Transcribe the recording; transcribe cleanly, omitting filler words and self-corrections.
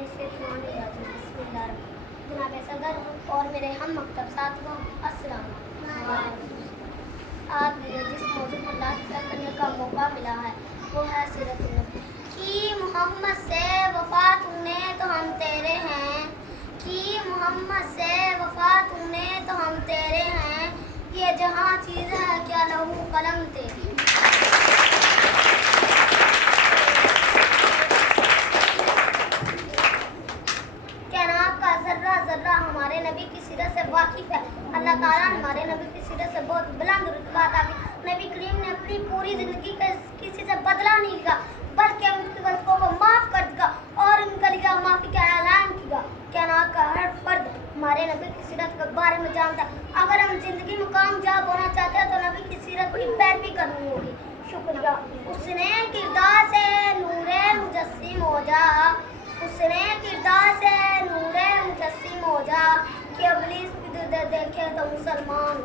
जनाब सदर और मेरे हम मकतब साथियों अस्सलाम। आज मुझे जिस मौजू पर बात करने का मौका मिला है वो है सीरत नबी कि मोहम्मद से वफा तूने तो हम तेरे हैं, कि मोहम्मद से वफा तूने तो हम तेरे हैं, ये जहाँ चीज़ है क्या लहू कलम तेरी। जर्रा हमारे नबी की सीरत से वाकिफ है। अल्लाह ताला ने हमारे नबी की सीरत से बहुत बुलंद रुतबा अता किया। नबी करीम ने अपनी पूरी ज़िंदगी का किसी से बदला नहीं लिया, बल्कि उनकी गलतियों को माफ़ कर दिया और उनके लिए माफ़ी का ऐलान किया। कायनात का हर फर्द हमारे नबी की सीरत के बारे में जानता है। अगर हम ज़िंदगी में कामयाब होना चाहते हैं तो नबी की सीरत की पैरवी करनी होगी। शुक्रिया। उसने किरदार से नूरे मुजस्सिम हो जा, उसने किरदार से नूरे मुजस्सिम हो जा कि इब्लीस भी देखे तो मुसलमान।